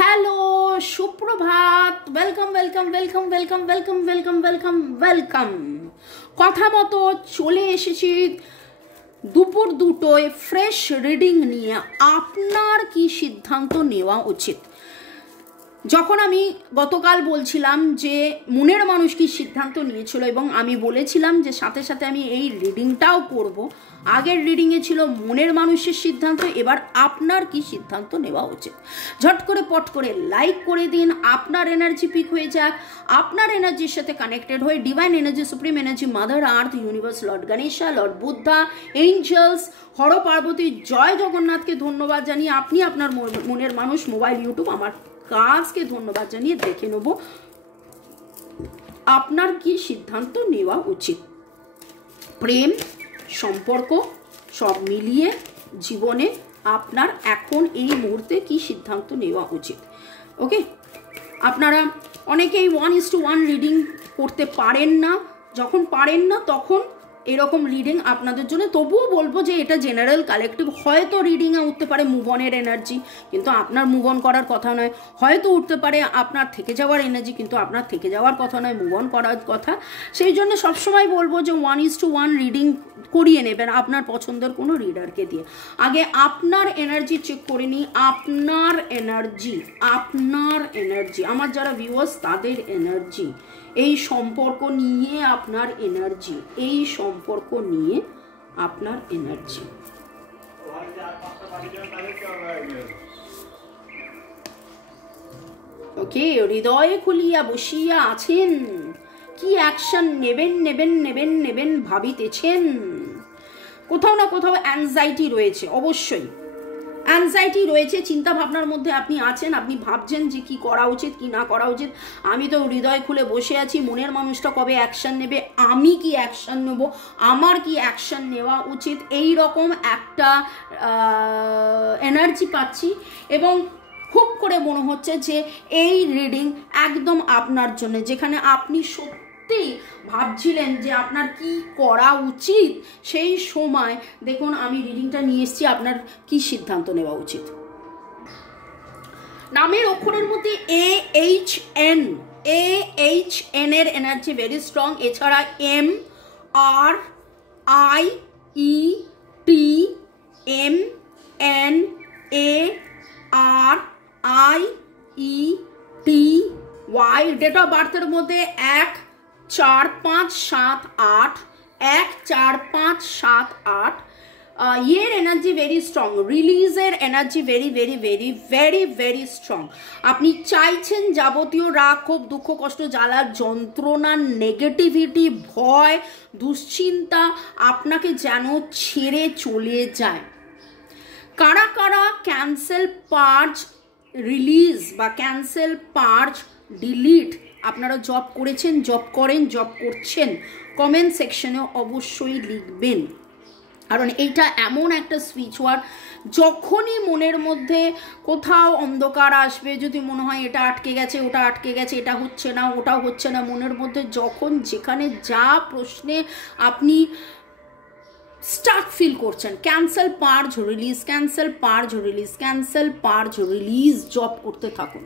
Hello, সুপ্রভাত। Welcome welcome welcome welcome welcome welcome welcome welcome. কথা মতো চলে এসেছি দুপুর দুটোয় ফ্রেশ রিডিং নিয়ে। আপনার কি সিদ্ধান্ত নেওয়া উচিত? যখন আমি গতকাল বলছিলাম যে মনের মানুষ কি সিদ্ধান্ত নিয়েছিল এবং আমি বলেছিলাম যে সাথে সাথে আমি এই রিডিংটাও করব। আগের রিডিংয়ে ছিল মনের মানুষের সিদ্ধান্ত, এবার আপনার কি সিদ্ধান্ত নেওয়া উচিত। ঝট করে পট করে লাইক করে দিন, আপনার এনার্জি পিক হয়ে যাক। আপনার এনার্জির সাথে কানেক্টেড হয়ে divine energy, supreme energy, mother earth, universe, lord Ganesha, lord Buddha, angels, Har Parvati, জয় জগন্নাথকে ধন্যবাদ জানিয়ে আপনি আপনার মনের মানুষ মোবাইল, ইউটিউব, আমার কাজকে ধন্যবাদ জানিয়ে দেখে নেব আপনার কি সিদ্ধান্ত নেওয়া উচিত। প্রেম, সম্পর্ক সব মিলিয়ে জীবনে আপনার এখন এই মুহূর্তে কি সিদ্ধান্ত নেওয়া উচিত। ওকে, আপনারা অনেকেই 1:1 রিডিং করতে পারেন না। যখন পারেন না তখন এরকম রিডিং আপনাদের জন্য, তবুও বলবো যে এটা জেনারেল কালেকটিভ। হয়তো রিডিংয়ে উঠতে পারে মুভ অনের এনার্জি, কিন্তু আপনার মুভ অন করার কথা নয়। হয়তো উঠতে পারে আপনার থেকে যাওয়ার এনার্জি, কিন্তু আপনার থেকে যাওয়ার কথা নয়, মুভ অন করার কথা। সেই জন্য সবসময় বলবো যে 1:1 রিডিং করিয়ে নেবেন আপনার পছন্দের কোনো রিডারকে দিয়ে। আগে আপনার এনার্জি চেক করে নিই। আপনার এনার্জি, আমার যারা ভিউয়ার্স তাদের এনার্জি, এই সম্পর্ক নিয়ে আপনার এনার্জি, এই সম্পর্ক নিয়ে আপনার এনার্জি। ওকে, হৃদয়ে খুলিয়া বসিয়া আছেন, কি অ্যাকশন নেবেন নেবেন নেবেন নেবেন ভাবিতেছেন। কোথাও না কোথাও অ্যাংজাইটি রয়েছে, অবশ্যই অ্যাংজাইটি রয়েছে, চিন্তা ভাবনার মধ্যে আপনি আছেন। আপনি ভাবছেন যে কি করা উচিত কি না করা উচিত। আমি তো হৃদয় খুলে বসে আছি, মনের মানুষটা কবে অ্যাকশন নেবে, আমি কি অ্যাকশন নেব, আমার কি অ্যাকশন নেওয়া উচিত, এই রকম একটা এনার্জি পাচ্ছি। এবং খুব করে মনে হচ্ছে যে এই রিডিং একদম আপনার জন্য, যেখানে আপনি সত্যি ভাবছিলেন যে আপনার কি করা উচিত, সেই সময় দেখুন আমি রিডিংটা নিয়ে এসেছি আপনার কি সিদ্ধান্ত নেওয়া উচিত। নামের অক্ষরের মধ্যে AHN এর এনার্জি ভেরি স্ট্রং। এছাড়া MRIETMARIETY, ডেট অফ বার্থের মধ্যে 1-4-5-7-8, 1-4-5-7-8। এর এনার্জি ভেরি স্ট্রং। রিলিজের energy very very very very very strong. আপনি চাইছেন যাবতীয় রাগ, ক্ষোভ, দুঃখ, কষ্ট, জ্বালা, যন্ত্রণা, নেগেটিভিটি, ভয়, দুশ্চিন্তা আপনাকে যেন ছেড়ে চলে যায়। কারা কারা ক্যান্সেল, পার্জ, রিলিজ বা ক্যান্সেল, পার্জ, ডিলিট আপনারা জব করেছেন, জব করেন, জব করছেন, কমেন্ট সেকশনে অবশ্যই লিখবেন। কারণ এইটা এমন একটা সুইচ ওয়ার্ড, যখনই মনের মধ্যে কোথাও অন্ধকার আসবে, যদি মনে হয় এটা আটকে গেছে, ওটা আটকে গেছে, এটা হচ্ছে না, ওটাও হচ্ছে না, মনের মধ্যে যখন যেখানে যা প্রশ্নে আপনি স্টাক ফিল করছেন, cancel, purge, release, cancel, purge, release, cancel, purge, release job করতে থাকুন।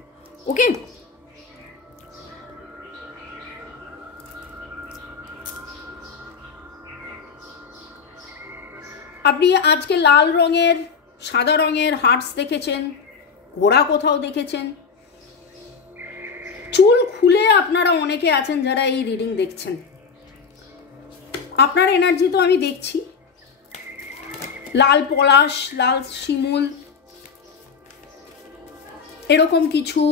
ওকে, আপনি আজকে লাল রঙের, সাদা রঙের হার্টস দেখেছেন, ঘোড়া কোথাও দেখেছেন, চুল খুলে আপনারা অনেকে আছেন যারা এই রিডিং দেখছেন। আপনার এনার্জি তো আমি দেখছি, লাল পলাশ, লাল শিমুল, এরকম কিছু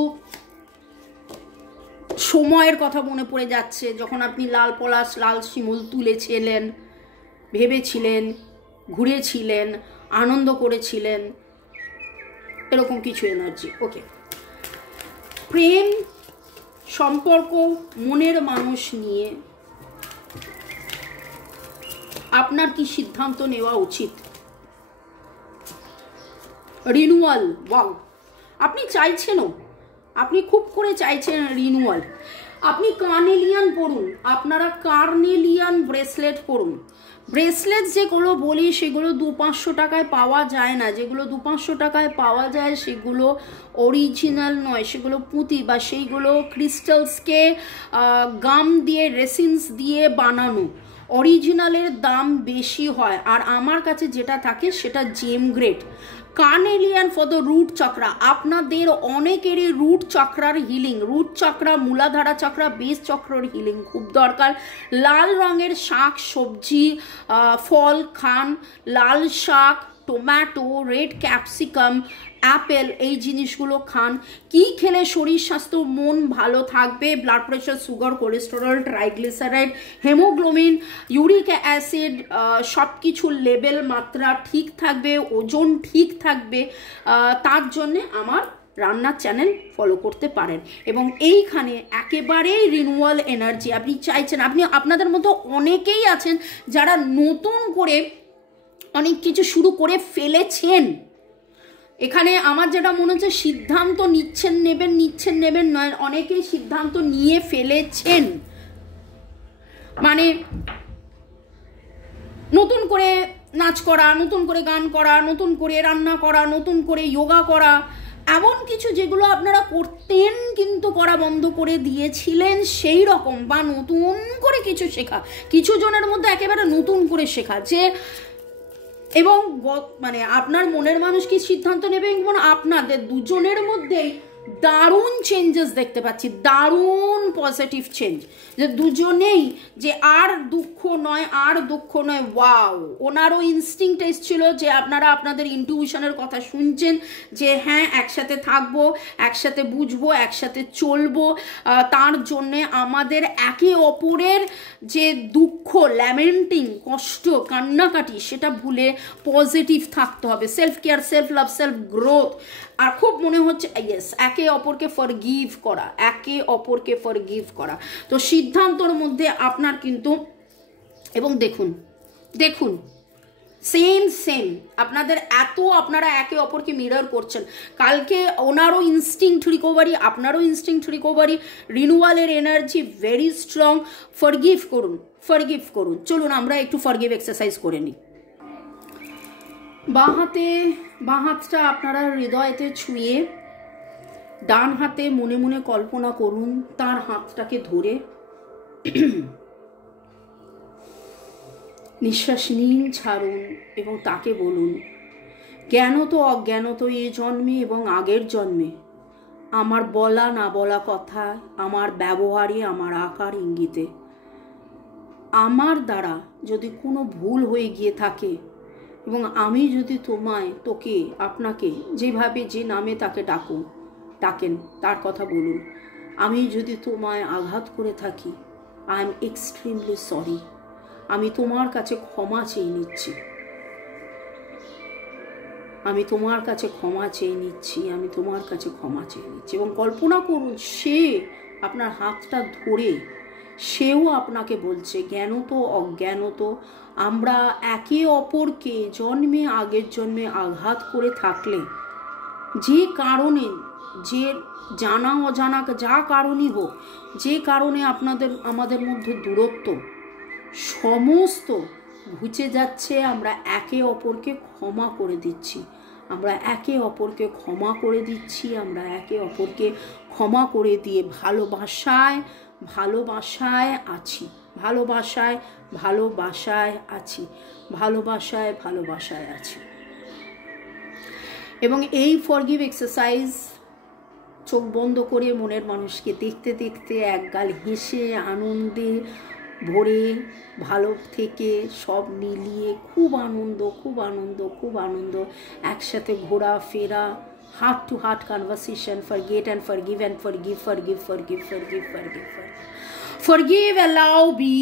সময়ের কথা মনে পড়ে যাচ্ছে যখন আপনি লাল পলাশ, লাল শিমুল তুলেছিলেন, ভেবেছিলেন, ঘুরেছিলেন, আনন্দ করেছিলেন, এরকম কিছু এনার্জি। ওকে, প্রেম, সম্পর্ক, মনের মানুষ নিয়ে আপনার কি সিদ্ধান্ত নেওয়া উচিত। রিনিউয়াল, ওয়াও, আপনি চাইছেনও, আপনি খুব করে চাইছেন রিনিউয়াল। আপনি কার্নেলিয়ান পরুন, আপনারা কার্নেলিয়ান ব্রেসলেট পরুন। ব্রেসলেট যেগুলো বলি সেগুলো 200-500 টাকায় পাওয়া যায় না, যেগুলো 200-500 টাকায় পাওয়া যায় সেগুলো অরিজিনাল নয়, সেগুলো পুঁতি বা সেইগুলো ক্রিস্টালসকে গাম দিয়ে রেসিন্স দিয়ে বানানো। অরিজিনালের দাম বেশি হয়, আর আমার কাছে যেটা থাকে সেটা gem grade. Carnelian for the root chakra, আপনাদের অনেকেরই রুট চক্রার healing, root chakra, Muladhara chakra, base চক্রের হিলিং খুব দরকার। লাল রঙের শাক সবজি ফল খান, লাল শাক, টমেটো, রেড ক্যাপসিকাম, অ্যাপেল, এই জিনিসগুলো খান। কি খেলে শরীর স্বাস্থ্য মন ভালো থাকবে? Blood pressure, sugar, cholesterol, triglyceride, haemoglobin, uric acid, সব কিছুর লেভেল মাত্রা ঠিক থাকবে, ওজন ঠিক থাকবে। তার জন্যে আমার রান্নার চ্যানেল ফলো করতে পারেন। এবং এইখানে একেবারেই রিনিউয়াল এনার্জি আপনি চাইছেন। আপনাদের মতো অনেকেই আছেন যারা নতুন করে অনেক কিছু শুরু করে ফেলেছেন। এখানে আমার যেটা মনে হচ্ছে সিদ্ধান্ত নিচ্ছেন নেবেন নয়, অনেকেই সিদ্ধান্ত নিয়ে ফেলেছেন। মানে নতুন করে নাচ করা, নতুন করে গান করা, নতুন করে রান্না করা, নতুন করে যোগা করা, এমন কিছু যেগুলো আপনারা করতেন কিন্তু করা বন্ধ করে দিয়েছিলেন সেই রকম, বা নতুন করে কিছু শেখা, কিছু জনের মধ্যে একেবারে নতুন করে শেখা যে, এবং মানে আপনার মনের মানুষ কি সিদ্ধান্ত নেবে, এবং আপনাদের দুজনের মধ্যেই দারুণ চেঞ্জেস দেখতে পাচ্ছি, দারুণ পজিটিভ চেঞ্জ, যে দুজনেই যে আর দুঃখ নয় ওয়াও। ওনারও ইনস্টিংক্ট এসেছিল যে আপনারা আপনাদের ইনটিউশনের কথা শুনছেন, যে হ্যাঁ একসাথে থাকবো, একসাথে বুঝবো, একসাথে চলবো। তার জন্যে আমাদের একে অপরের যে দুঃখ, ল্যামেন্টিং, কষ্ট, কান্নাকাটি, সেটা ভুলে পজিটিভ থাকতে হবে। Self care, self love, self growth. আর খুব মনে হচ্ছে ইয়েস, একে অপরকে ফরগিভ করা, একে অপরকে ফরগিভ করা। তো সিদ্ধান্তর মধ্যে আপনার কিন্তু, এবং দেখুন সেম আপনাদের আপনারা একে অপরকে মিরর করছেন। কালকে ওনারও ইনস্টিংক্ট রিকভারি, আপনারও ইনস্টিংক্ট রিকভারি, রিনিউয়ালের এনার্জি ভেরি স্ট্রং। ফরগিভ করুন। চলুন আমরা একটু ফরগিভ এক্সারসাইজ করে নিই। বাঁ হাতটা আপনারা হৃদয়তে ছুঁয়ে, ডান হাতে মনে মনে কল্পনা করুন তার হাতটাকে ধরে নিঃশ্বাস নিন, ছাড়ুন, এবং তাকে বলুন, জ্ঞানত অজ্ঞানত এই জন্মে এবং আগের জন্মে আমার বলা না বলা কথা, আমার ব্যবহারে, আমার আকার ইঙ্গিতে আমার দ্বারা যদি কোনো ভুল হয়ে গিয়ে থাকে, এবং আমি যদি তোকে, আপনাকে যেভাবে যে নামে তাকে ডাকেন তার কথা বলুন, আমি যদি তোমায় আঘাত করে থাকি, আই এম এক্সট্রিমলি সরি, আমি তোমার কাছে ক্ষমা চেয়ে নিচ্ছি, এবং কল্পনা করুন সে আপনার হাতটা ধরে, সেও আপনাকে বলছে, জ্ঞানত অজ্ঞানত আমরা একে অপরকে জন্মে আগের জন্মে আঘাত করে থাকলে, যে কারণে, যে জানা অজানা যা কারণই হোক, যে কারণে আমাদের মধ্যে দূরত্ব, সমস্ত ঘুচে যাচ্ছে। আমরা একে অপরকে ক্ষমা করে দিচ্ছি, আমরা একে অপরকে ক্ষমা করে দিয়ে ভালোবাসায় আছি। এবং এই ফরগিভ এক্সারসাইজ চোখ বন্ধ করে মনের মানুষকে দেখতে দেখতে, একগাল হেসে, আনন্দে ভরে, ভালো থেকে সব মিলিয়ে খুব আনন্দ, একসাথে ঘোরাফেরা, heart to heart conversation, forget and forgive and forgive. Forgive, allow, be.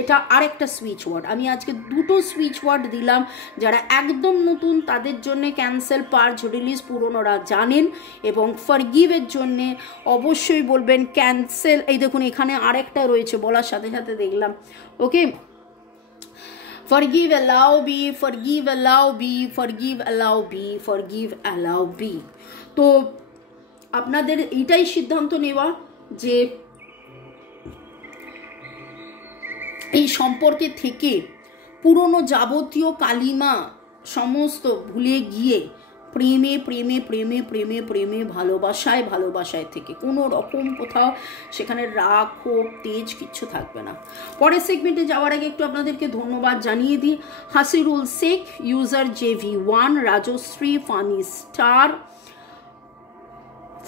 এটা আরেকটা সুইচ ওয়ার্ড। আমি আজকে দুটো সুইচ ওয়ার্ড দিলাম। যারা একদম নতুন তাদের জন্য ক্যান্সেল, পার্জ, রিলিজ পুরনোরা জানেন, এবং ফরগিভের জন্যে অবশ্যই বলবেন ক্যান্সেল। এই দেখুন এখানে আরেকটা রয়েছে, বলার সাথে সাথে দেখলাম। ওকে, forgive, allow, be, forgive, allow, be, forgive, allow, be, forgive, allow, be. তো আপনাদের এইটাই সিদ্ধান্ত নেওয়া যে এই সম্পর্কে থেকে পুরনো যাবতীয় কালিমা সমস্ত ভুলে গিয়ে প্রেমে প্রেমে প্রেমে প্রেমে প্রেমে ভালোবাসায় ভালোবাসায় থেকে কোনো রকম কোথাও সেখানে রাগ ক্ষোভ তেজ কিচ্ছু থাকবে না। পরের সেগমেন্টে যাওয়ার আগে একটু আপনাদেরকে ধন্যবাদ জানিয়ে দিই। Hasirul Sheikh, user JV1, Rajashree, funny star,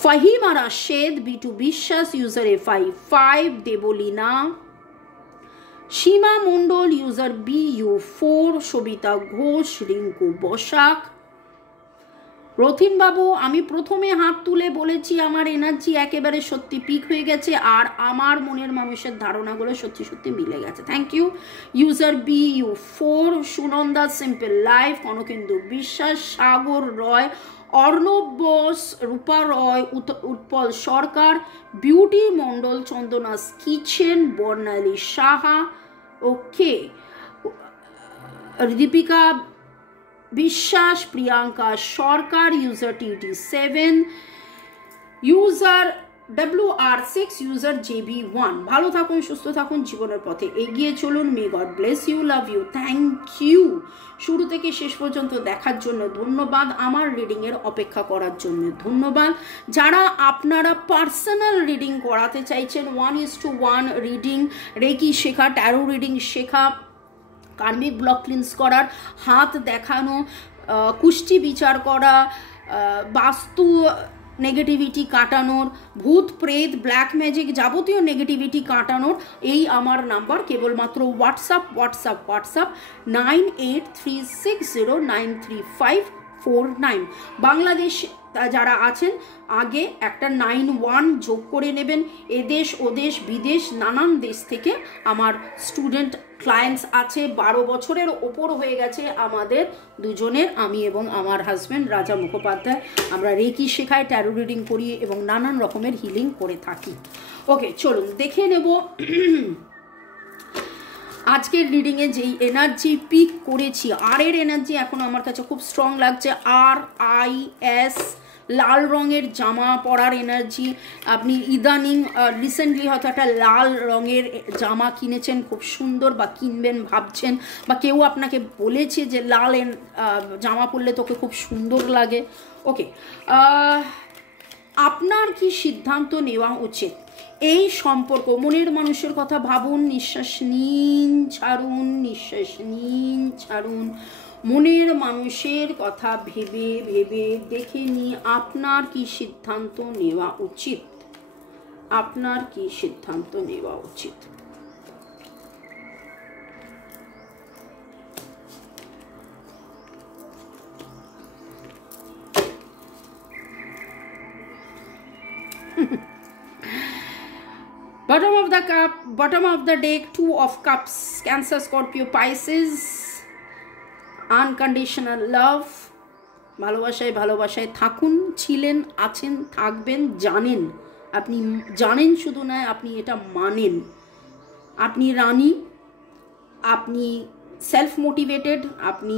Fahima Rashed, Bitu Biswas, user FI5, Debolina, Seema Mondal, user BU4, Sabita Ghosh, Rinku Basak, Rathin Babu. আমি প্রথমে হাত তুলে বলেছি আমার এনার্জি একেবারে সত্যি পিক হয়ে গেছে আর আমার মনের মানুষের ধারণাগুলো সত্যি সত্যি মিলে গেছে। Thank you. User BU4, Sunanda, simple life, Kanakendu Biswas, Sagar Roy, Arnab Bose, Rupa Roy, Utpal Sarkar, Beauty Mondal, Chandana's kitchen, Barnali Saha, okay, Dipika Biswas, Priyanka Sarkar, user TT7, user WR6, user JB1। ভালো থাকুন, সুস্থ থাকুন, জীবনের পথে এগিয়ে চলুন। May god bless you, love you, thank you. শুরু থেকে শেষ পর্যন্ত দেখার জন্য ধন্যবাদ, আমার রিডিংয়ের অপেক্ষা করার জন্য ধন্যবাদ। যারা আপনারা পার্সোনাল রিডিং করাতে চাইছেন, 1:1 রিডিং, রেকি শেখা, ট্যারো রিডিং শেখা, কার্মিক ব্লক ক্লিন্স করার, হাত দেখানো, কুষ্টি বিচার করা, বাস্তু নেগেটিভিটি কাটানোর, ভূত প্রেত ব্ল্যাক ম্যাজিক যাবতীয় নেগেটিভিটি কাটানোর, এই আমার নাম্বার। কেবলমাত্র হোয়াটসঅ্যাপ 9836093549। বাংলাদেশ যারা আছেন আগে একটা 91 যোগ করে নেবেন। এদেশ ওদেশ বিদেশ নানান দেশ থেকে আমার স্টুডেন্ট ক্লায়েন্টস আছে। 12 বছরের ওপর হয়ে গেছে আমাদের দুজনের, আমি এবং আমার হাজব্যান্ড রাজা মুখোপাধ্যায়। আমরা রেকি শেখাই, ট্যারো রিডিং করি এবং নানান রকমের হিলিং করে থাকি। ওকে, চলুন দেখে নেব আজকের রিডিংয়ে যেই এনার্জি পিক করেছি। আর এর এনার্জি এখন আমার কাছে খুব স্ট্রং লাগছে। RIS, লাল রঙের জামা পরার এনার্জি। আপনি ইদানিং রিসেন্টলি হয়তো একটা লাল রঙের জামা কিনেছেন, খুব সুন্দর, বা কিনবেন ভাবছেন, বা কেউ আপনাকে বলেছে যে লাল জামা পরলে তোকে খুব সুন্দর লাগে। ওকে, আপনার কি সিদ্ধান্ত নেওয়া উচিত? এই সম্পর্ক, মনের মানুষের কথা ভাবুন, নিঃশ্বাস নিন ছাড়ুন, নিঃশ্বাস নিন ছাড়ুন। মনের মানুষের কথা ভেবে ভেবে দেখে নিন আপনার কি সিদ্ধান্ত নেওয়া উচিত। আপনার কি সিদ্ধান্ত নেওয়া উচিত? Bottom of the cup, bottom of the deck, 2 of cups, Cancer, Scorpio, Pisces, unconditional love, ভালোবাসায় ভালোবাসায় থাকুন, ছিলেন, আছেন, থাকবেন, জানেন। আপনি জানেন শুধু নয়, আপনি এটা মানেন। আপনি রানী, আপনি সেলফ মোটিভেটেড, আপনি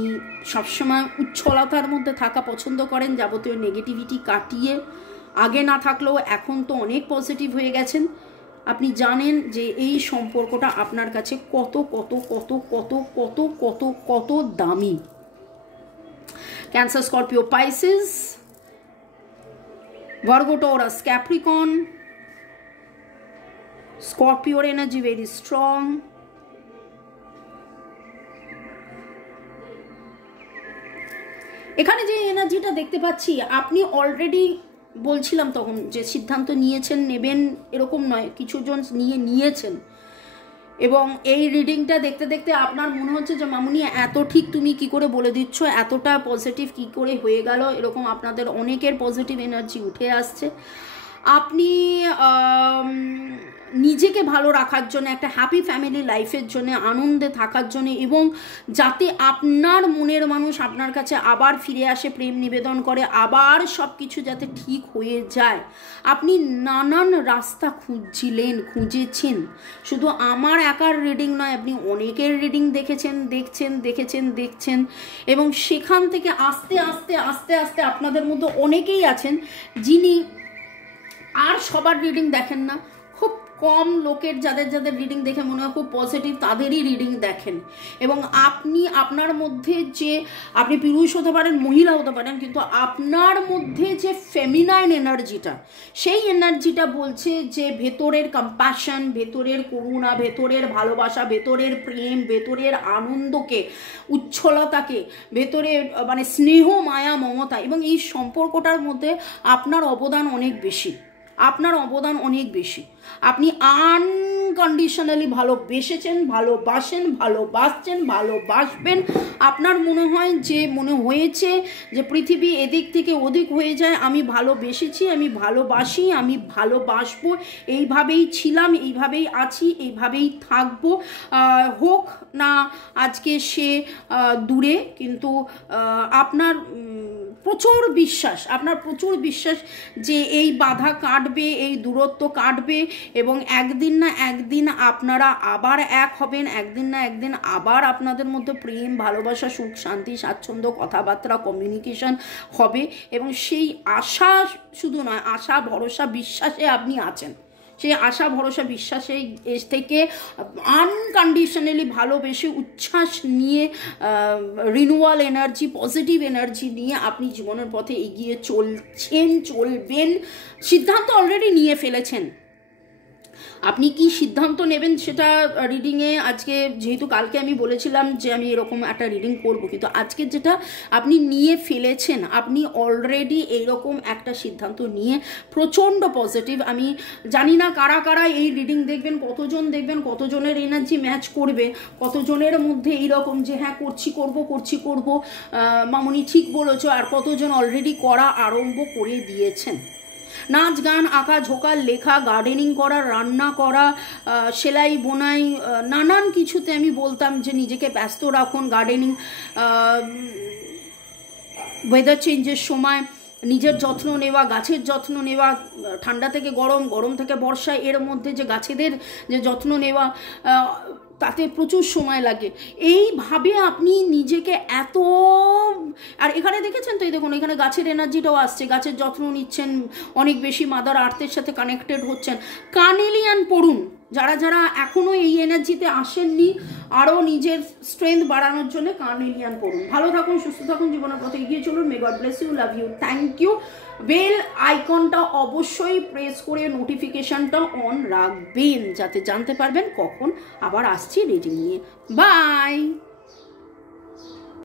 সবসময় উচ্ছলতার মধ্যে থাকা পছন্দ করেন, যাবতীয় নেগেটিভিটি কাটিয়ে। আগে না থাকলেও এখন তো অনেক পজিটিভ হয়ে গেছেন। আপনি জানেন যে এই সম্পর্কটা আপনার কাছে কত কত কত কত কত কত কত দামি। Cancer, Scorpio, Pisces, Virgo, Taurus, Capricorn. স্করপিওর এনার্জি ভেরি স্ট্রং। এখানে যে এনার্জিটা দেখতে পাচ্ছি, আপনি অলরেডি বলছিলাম তখন যে সিদ্ধান্ত নিয়েছেন, নেবেন এরকম নয়, কিছুজন নিয়েছেন। এবং এই রিডিংটা দেখতে দেখতে আপনার মনে হচ্ছে যে মামুনি এত ঠিক তুমি কি করে বলে দিচ্ছ, এতটা পজিটিভ কি করে হয়ে গেল, এরকম আপনাদের অনেকের পজিটিভ এনার্জি উঠে আসছে। আপনি নিজেকে ভালো রাখার জন্য, একটা হ্যাপি ফ্যামিলি লাইফের জন্য, আনন্দে থাকার জন্য, এবং যাতে আপনার মনের মানুষ আপনার কাছে আবার ফিরে আসে, প্রেম নিবেদন করে, আবার সব কিছু যাতে ঠিক হয়ে যায়। আপনি নানান রাস্তা খুঁজেছেন, শুধু আমার একার রিডিং নয়, আপনি অনেকের রিডিং দেখছেন, এবং সেখান থেকে আস্তে আস্তে আপনাদের মধ্যে অনেকেই আছেন যিনি আর সবার রিডিং দেখেন না, খুব কম লোকের যাদের রিডিং দেখে মনে হয় খুব পজিটিভ, তাদেরই রিডিং দেখেন। এবং আপনি আপনার মধ্যে যে, আপনি পুরুষ হতে পারেন, মহিলা হতে পারেন, কিন্তু আপনার মধ্যে যে ফেমিনাইন এনার্জিটা, সেই এনার্জিটা বলছে যে ভেতরের কম্প্যাশন, ভেতরের করুণা, ভেতরের ভালোবাসা, ভেতরের প্রেম, ভেতরের আনন্দকে, উচ্ছলতাকে, ভেতরে মানে স্নেহ, মায়া, মমতা, এবং এই সম্পর্কটার মধ্যে আপনার অবদান অনেক বেশি, আপনি আনকন্ডিশনালি ভালোবাসেন, ভালোবাসবেন। আপনার মনে হয়েছে যে পৃথিবী এদিক থেকে ওদিক হয়ে যায়, আমি ভালোবেসেছি, আমি ভালোবাসি, আমি ভালোবাসবো, এইভাবেই ছিলাম, এইভাবেই আছি, এইভাবেই থাকবো, হোক না আজকে সে দূরে, কিন্তু আপনার প্রচুর বিশ্বাস যে এই বাধা কাটবে, এই দূরত্ব কাটবে, এবং একদিন না একদিন আপনারা আবার এক হবেন, একদিন না একদিন আবার আপনাদের মধ্যে প্রেম, ভালোবাসা, সুখ, শান্তি, স্বাচ্ছন্দ্য, কথাবার্তা, কমিউনিকেশন হবে। এবং সেই আশা শুধু নয়, আশা, ভরসা, বিশ্বাসে আপনি আছেন। সেই আশা, ভরসা, বিশ্বাসে থেকে আনকন্ডিশনালি ভালোবেসে, উচ্ছ্বাস নিয়ে, রিনিউয়াল এনার্জি, পজিটিভ এনার্জি নিয়ে আপনি জীবনের পথে এগিয়ে চলবেন। সিদ্ধান্ত অলরেডি নিয়ে ফেলেছেন। আপনি কি সিদ্ধান্ত নেবেন সেটা রিডিংয়ে আজকে, যেহেতু কালকে আমি বলেছিলাম যে আমি এরকম একটা রিডিং করব, কিন্তু আজকে যেটা আপনি নিয়ে ফেলেছেন, আপনি অলরেডি এইরকম একটা সিদ্ধান্ত নিয়ে প্রচণ্ড পজিটিভ। আমি জানি না কারা এই রিডিং দেখবেন, কতজনের এনার্জি ম্যাচ করবে, কতজনের মধ্যে এইরকম যে হ্যাঁ করছি মামনি ঠিক বলেছো, আর কতজন অলরেডি করা আরম্ভ করে দিয়েছেন। নাচ, গান, আঁকা, ঝোঁকা, লেখা, গার্ডেনিং করা, রান্না করা, সেলাই, বোনাই, নানান কিছুতে আমি বলতাম যে নিজেকে ব্যস্ত রাখুন। গার্ডেনিং, ওয়েদার চেঞ্জের সময় নিজের যত্ন নেওয়া, গাছের যত্ন নেওয়া, ঠান্ডা থেকে গরম, গরম থেকে বর্ষা, এর মধ্যে যে গাছেদের যে যত্ন নেওয়া, তাতে প্রচুর সময় লাগে। এইভাবে আপনি নিজেকে এত, আর এখানে দেখেছেন তো, এই দেখুন এখানে গাছের এনার্জিটাও আসছে, গাছের যত্ন নিচ্ছেন, অনেক বেশি মাদার আর্থের সাথে কানেক্টেড হচ্ছেন। কার্নেলিয়ান পড়ুন, যারা এখনও এই এনার্জিতে আসেননি, আরও নিজের স্ট্রেংথ বাড়ানোর জন্য কার্নেলিয়ান পড়ুন। ভালো থাকুন, সুস্থ থাকুন, জীবনের পথে এগিয়ে চলুন। May god bless you, love you, thank you. Bell আইকনটা অবশ্যই প্রেস করে নোটিফিকেশনটা অন রাখবেন, যাতে জানতে পারবেন কখন আবার আসছি রিডিং নিয়ে। বাই।